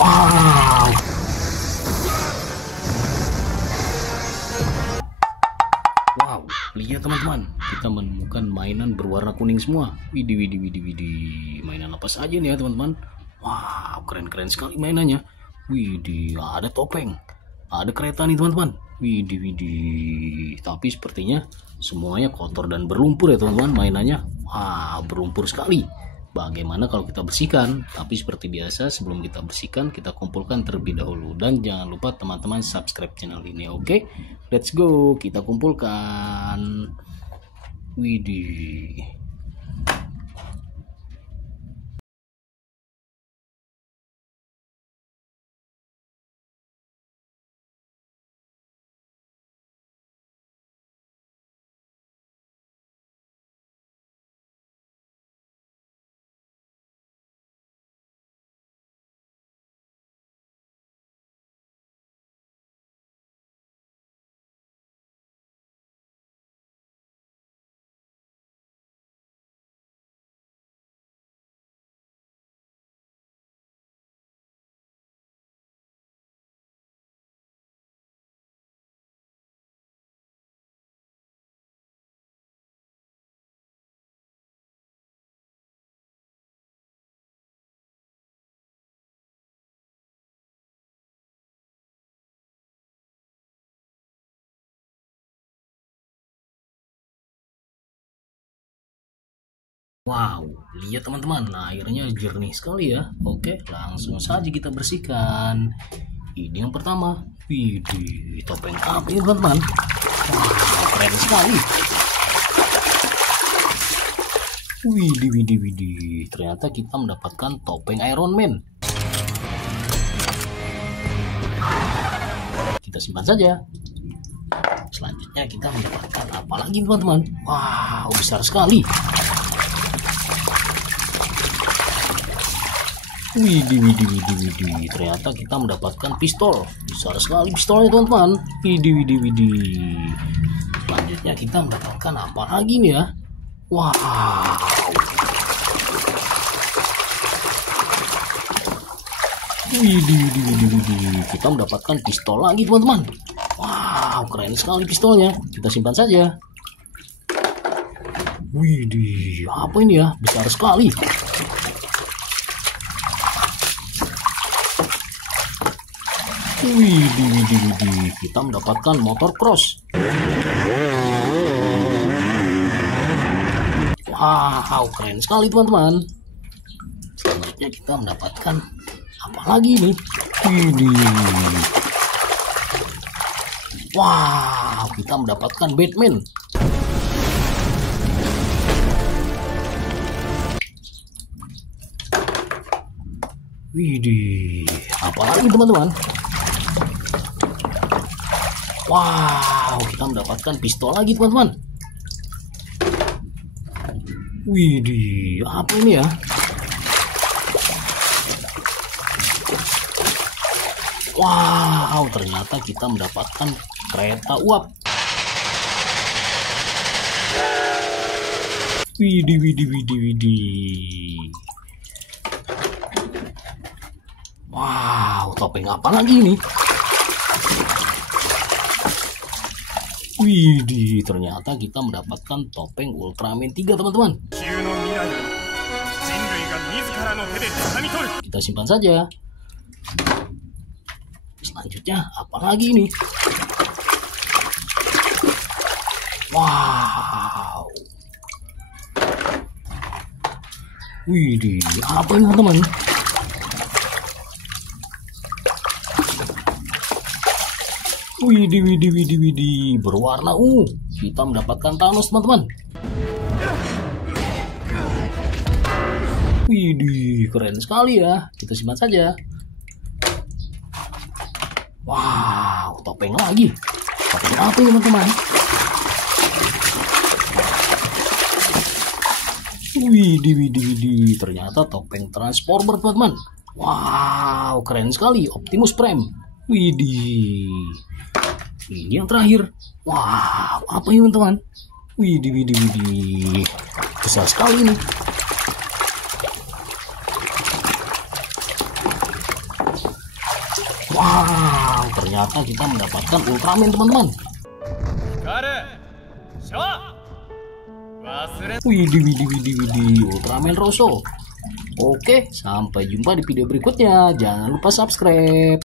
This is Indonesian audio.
Wow. Wow, lihat teman-teman, kita menemukan mainan berwarna kuning semua. Widih, widih, widih, widih. Mainan apa saja nih ya teman-teman? Wow, keren-keren sekali mainannya. Widih, ada topeng, ada kereta nih teman-teman. Widih, widih. Tapi sepertinya semuanya kotor dan berlumpur ya teman-teman mainannya. Wah, berlumpur sekali. Bagaimana kalau kita bersihkan? Tapi seperti biasa, sebelum kita bersihkan, kita kumpulkan terlebih dahulu. Dan jangan lupa teman-teman subscribe channel ini, oke? Let's go, kita kumpulkan. Widih. Wow, lihat teman-teman, airnya jernih sekali ya. Oke, langsung saja kita bersihkan. Ini yang pertama. Widih, topeng apa ini teman-teman? Wow, keren sekali. Widih, widih, widih. Ternyata kita mendapatkan topeng Iron Man. Kita simpan saja. Selanjutnya kita mendapatkan apa lagi teman-teman? Wow, besar sekali. Widih, widih, widih, widih. Ternyata kita mendapatkan pistol. Besar sekali pistolnya teman-teman. Widih, widih, widih. Selanjutnya kita mendapatkan apa lagi nih ya? Wow. Widih, widih, widih, widih. Kita mendapatkan pistol lagi teman-teman. Wow, keren sekali pistolnya. Kita simpan saja. Widih, apa ini ya? Besar sekali. Widih, widih, widih. Kita mendapatkan motor cross. Wow, keren sekali teman-teman. Selanjutnya kita mendapatkan apa lagi nih? Widih. Wow, kita mendapatkan Batman. Widih, apa lagi teman-teman? Wow, kita mendapatkan pistol lagi teman-teman. Widih, apa ini ya? Wow, ternyata kita mendapatkan kereta uap. Widih, widih, widih, widih. Wow, topeng apa lagi ini? Widih, ternyata kita mendapatkan topeng Ultraman 3 teman-teman. Kita simpan saja. Selanjutnya apa lagi ini? Wow. Widih, apa ini teman-teman? Widih, widih, widih, widih, berwarna ungu. Kita mendapatkan Thanos teman-teman. Widih, keren sekali ya. Kita simpan saja. Wow, topeng lagi. Topeng apa ya teman-teman? Widih, widih, widih. Ternyata topeng Transformer teman-teman. Wow, keren sekali. Optimus Prime. Widih. Ini yang terakhir. Wow, apa ini teman-teman? Widih, widih, widih. Besar sekali ini. Wow, ternyata kita mendapatkan Ultraman teman-teman. Widih, Ultraman Rosso. Oke, sampai jumpa di video berikutnya. Jangan lupa subscribe.